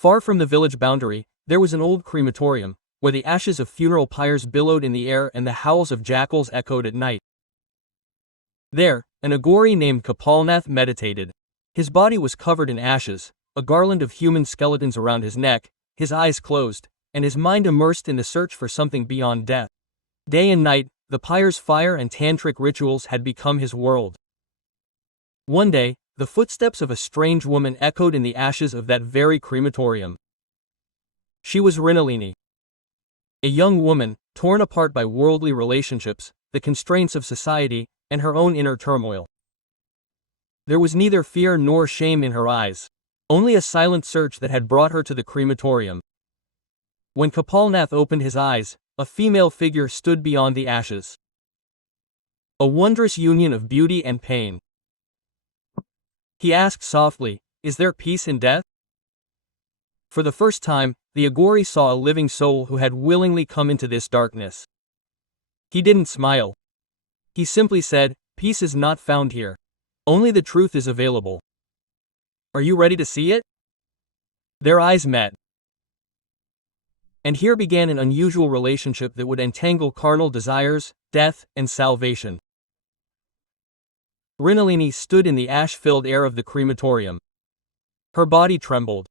Far from the village boundary, there was an old crematorium, where the ashes of funeral pyres billowed in the air and the howls of jackals echoed at night. There, an aghori named Kapalnath meditated. His body was covered in ashes, a garland of human skeletons around his neck, his eyes closed, and his mind immersed in the search for something beyond death. Day and night, the pyre's fire and tantric rituals had become his world. One day, the footsteps of a strange woman echoed in the ashes of that very crematorium. She was Rinalini. A young woman, torn apart by worldly relationships, the constraints of society, and her own inner turmoil. There was neither fear nor shame in her eyes, only a silent search that had brought her to the crematorium. When Kapalnath opened his eyes, a female figure stood beyond the ashes. A wondrous union of beauty and pain. He asked softly, "Is there peace in death?" For the first time, the aghori saw a living soul who had willingly come into this darkness. He didn't smile. He simply said, "Peace is not found here. Only the truth is available. Are you ready to see it?" Their eyes met. And here began an unusual relationship that would entangle carnal desires, death, and salvation. Rinalini stood in the ash-filled air of the crematorium. Her body trembled.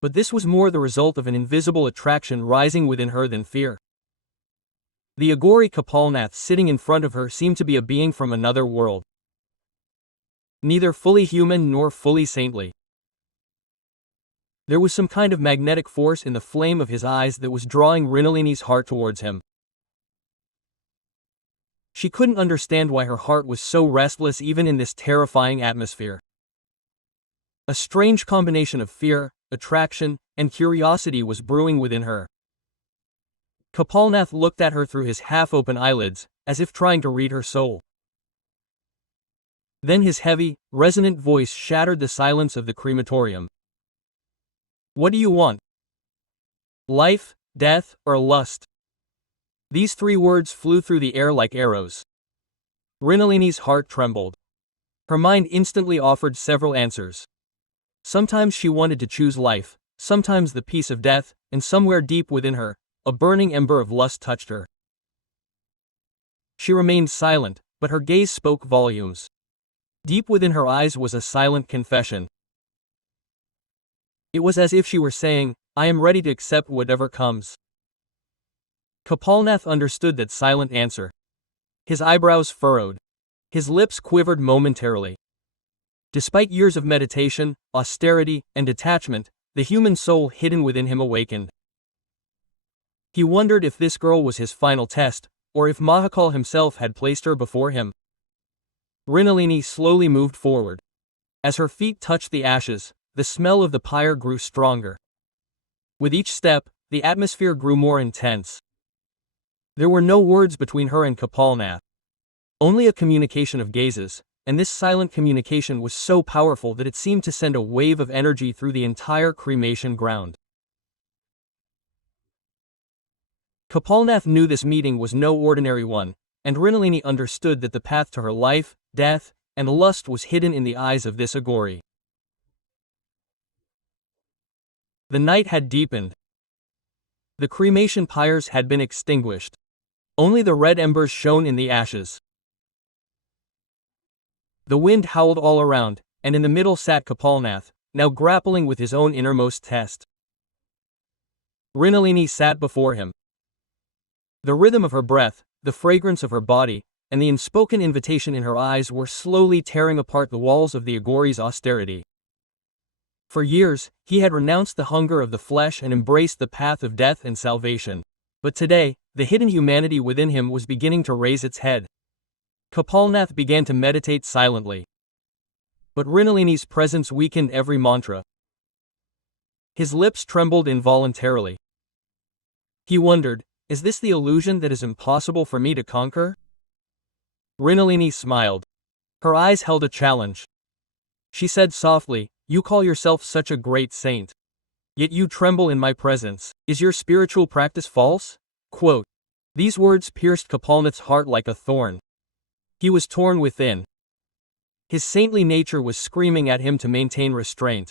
But this was more the result of an invisible attraction rising within her than fear. The aghori Kapalnath sitting in front of her seemed to be a being from another world. Neither fully human nor fully saintly. There was some kind of magnetic force in the flame of his eyes that was drawing Rinalini's heart towards him. She couldn't understand why her heart was so restless even in this terrifying atmosphere. A strange combination of fear, attraction, and curiosity was brewing within her. Kapalnath looked at her through his half-open eyelids, as if trying to read her soul. Then his heavy, resonant voice shattered the silence of the crematorium. "What do you want? Life, death, or lust?" These three words flew through the air like arrows. Rinalini's heart trembled. Her mind instantly offered several answers. Sometimes she wanted to choose life, sometimes the peace of death, and somewhere deep within her, a burning ember of lust touched her. She remained silent, but her gaze spoke volumes. Deep within her eyes was a silent confession. It was as if she were saying, "I am ready to accept whatever comes." Kapalnath understood that silent answer. His eyebrows furrowed. His lips quivered momentarily. Despite years of meditation, austerity, and detachment, the human soul hidden within him awakened. He wondered if this girl was his final test, or if Mahakal himself had placed her before him. Rinalini slowly moved forward. As her feet touched the ashes, the smell of the pyre grew stronger. With each step, the atmosphere grew more intense. There were no words between her and Kapalnath. Only a communication of gazes, and this silent communication was so powerful that it seemed to send a wave of energy through the entire cremation ground. Kapalnath knew this meeting was no ordinary one, and Rinalini understood that the path to her life, death, and lust was hidden in the eyes of this aghori. The night had deepened. The cremation pyres had been extinguished. Only the red embers shone in the ashes. The wind howled all around, and in the middle sat Kapalnath, now grappling with his own innermost test. Rinalini sat before him. The rhythm of her breath, the fragrance of her body, and the unspoken invitation in her eyes were slowly tearing apart the walls of the aghori's austerity. For years, he had renounced the hunger of the flesh and embraced the path of death and salvation. But today, the hidden humanity within him was beginning to raise its head. Kapalnath began to meditate silently. But Rinalini's presence weakened every mantra. His lips trembled involuntarily. He wondered, is this the illusion that is impossible for me to conquer? Rinalini smiled. Her eyes held a challenge. She said softly, "You call yourself such a great saint. Yet you tremble in my presence. Is your spiritual practice false?" Quote. These words pierced Kapalnath's heart like a thorn. He was torn within. His saintly nature was screaming at him to maintain restraint.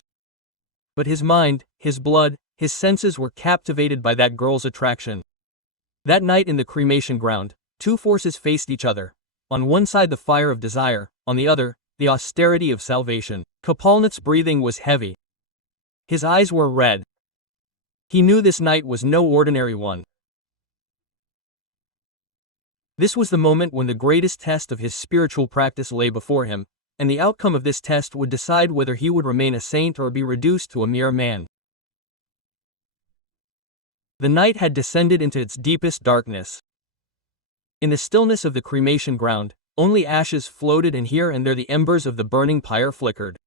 But his mind, his blood, his senses were captivated by that girl's attraction. That night in the cremation ground, two forces faced each other. On one side the fire of desire, on the other, the austerity of salvation. Kapalnath's breathing was heavy. His eyes were red. He knew this night was no ordinary one. This was the moment when the greatest test of his spiritual practice lay before him, and the outcome of this test would decide whether he would remain a saint or be reduced to a mere man. The night had descended into its deepest darkness. In the stillness of the cremation ground, only ashes floated, and here and there the embers of the burning pyre flickered.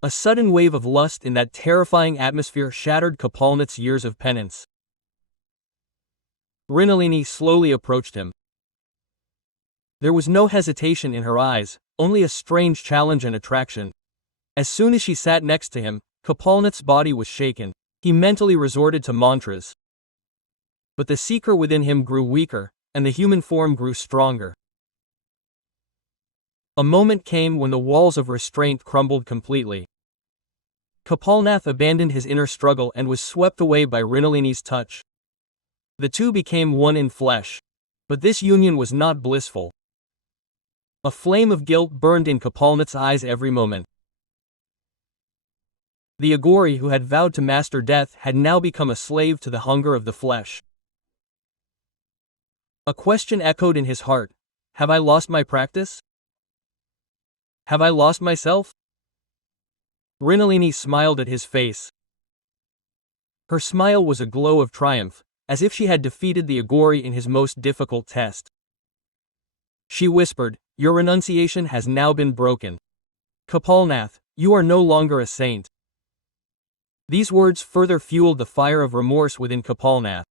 A sudden wave of lust in that terrifying atmosphere shattered Kapalnath's years of penance. Mrinalini slowly approached him. There was no hesitation in her eyes, only a strange challenge and attraction. As soon as she sat next to him, Kapalnath's body was shaken. He mentally resorted to mantras. But the seeker within him grew weaker, and the human form grew stronger. A moment came when the walls of restraint crumbled completely. Kapalnath abandoned his inner struggle and was swept away by Mrinalini's touch. The two became one in flesh. But this union was not blissful. A flame of guilt burned in Kapalnath's eyes every moment. The aghori who had vowed to master death had now become a slave to the hunger of the flesh. A question echoed in his heart. Have I lost my practice? Have I lost myself? Mrinalini smiled at his face. Her smile was a glow of triumph, as if she had defeated the aghori in his most difficult test. She whispered, "Your renunciation has now been broken. Kapalnath, you are no longer a saint." These words further fueled the fire of remorse within Kapalnath.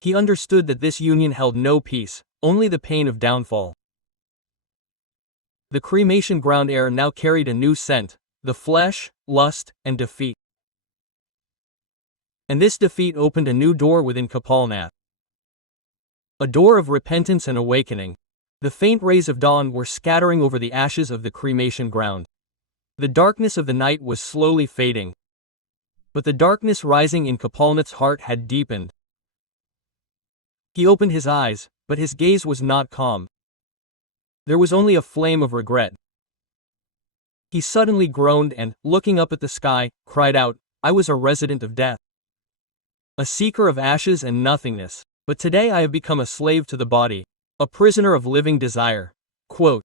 He understood that this union held no peace, only the pain of downfall. The cremation ground air now carried a new scent, the flesh, lust, and defeat. And this defeat opened a new door within Kapalnath. A door of repentance and awakening. The faint rays of dawn were scattering over the ashes of the cremation ground. The darkness of the night was slowly fading. But the darkness rising in Kapalnath's heart had deepened. He opened his eyes, but his gaze was not calm. There was only a flame of regret. He suddenly groaned and, looking up at the sky, cried out, "I was a resident of death. A seeker of ashes and nothingness. But today I have become a slave to the body. A prisoner of living desire." Quote.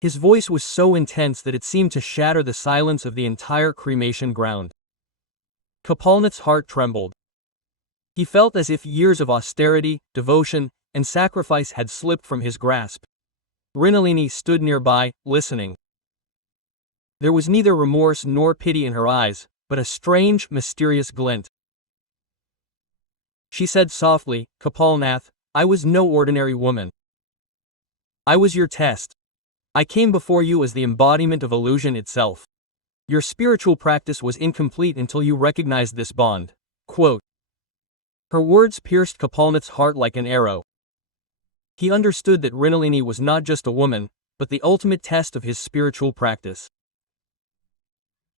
His voice was so intense that it seemed to shatter the silence of the entire cremation ground. Kapalnath's heart trembled. He felt as if years of austerity, devotion, and sacrifice had slipped from his grasp. Mrinalini stood nearby, listening. There was neither remorse nor pity in her eyes, but a strange, mysterious glint. She said softly, "Kapalnath, I was no ordinary woman. I was your test. I came before you as the embodiment of illusion itself. Your spiritual practice was incomplete until you recognized this bond." Quote. Her words pierced Kapalnath's heart like an arrow. He understood that Mrinalini was not just a woman, but the ultimate test of his spiritual practice.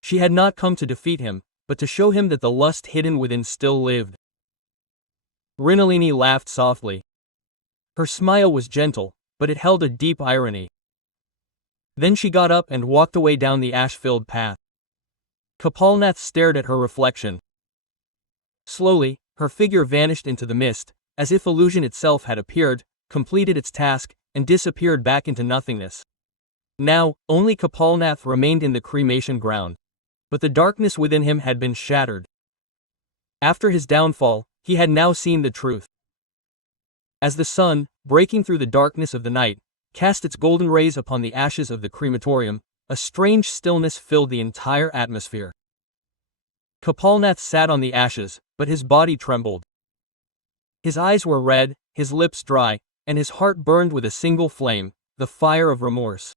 She had not come to defeat him, but to show him that the lust hidden within still lived. Mrinalini laughed softly. Her smile was gentle, but it held a deep irony. Then she got up and walked away down the ash-filled path. Kapalnath stared at her reflection. Slowly, her figure vanished into the mist, as if illusion itself had appeared, completed its task, and disappeared back into nothingness. Now, only Kapalnath remained in the cremation ground. But the darkness within him had been shattered. After his downfall, he had now seen the truth. As the sun, breaking through the darkness of the night, cast its golden rays upon the ashes of the crematorium, a strange stillness filled the entire atmosphere. Kapalnath sat on the ashes, but his body trembled. His eyes were red, his lips dry, and his heart burned with a single flame, the fire of remorse.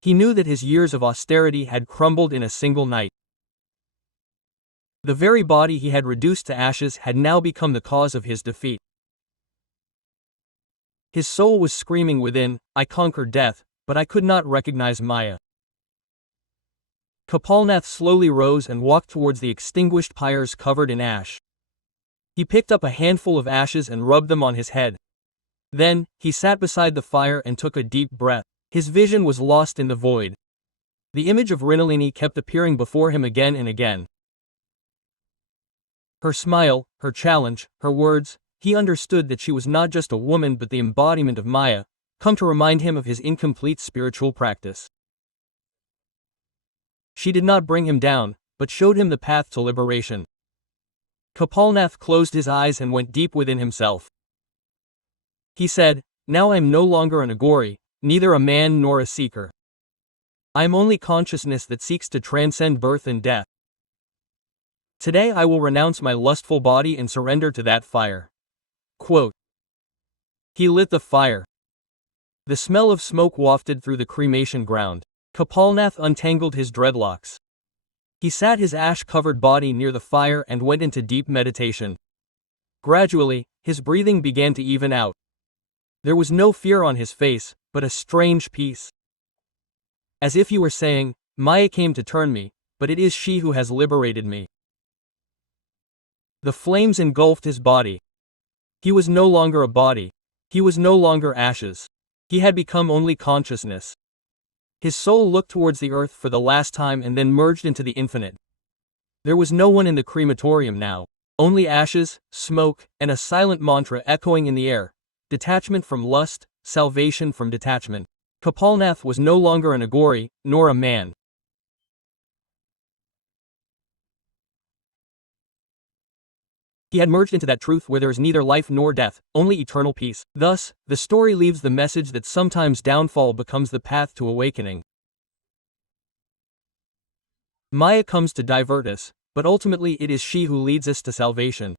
He knew that his years of austerity had crumbled in a single night. The very body he had reduced to ashes had now become the cause of his defeat. His soul was screaming within, "I conquered death, but I could not recognize Maya." Kapalnath slowly rose and walked towards the extinguished pyres covered in ash. He picked up a handful of ashes and rubbed them on his head. Then, he sat beside the fire and took a deep breath. His vision was lost in the void. The image of Rinalini kept appearing before him again and again. Her smile, her challenge, her words, he understood that she was not just a woman but the embodiment of Maya, come to remind him of his incomplete spiritual practice. She did not bring him down, but showed him the path to liberation. Kapalnath closed his eyes and went deep within himself. He said, "Now I am no longer an aghori, neither a man nor a seeker. I am only consciousness that seeks to transcend birth and death. Today I will renounce my lustful body and surrender to that fire." Quote. He lit the fire. The smell of smoke wafted through the cremation ground. Kapalnath untangled his dreadlocks. He sat his ash-covered body near the fire and went into deep meditation. Gradually, his breathing began to even out. There was no fear on his face, but a strange peace. As if he were saying, "Maya came to turn me, but it is she who has liberated me." The flames engulfed his body. He was no longer a body. He was no longer ashes. He had become only consciousness. His soul looked towards the earth for the last time and then merged into the infinite. There was no one in the crematorium now. Only ashes, smoke, and a silent mantra echoing in the air. Detachment from lust, salvation from detachment. Kapalnath was no longer an aghori, nor a man. He had merged into that truth where there is neither life nor death, only eternal peace. Thus, the story leaves the message that sometimes downfall becomes the path to awakening. Maya comes to divert us, but ultimately it is she who leads us to salvation.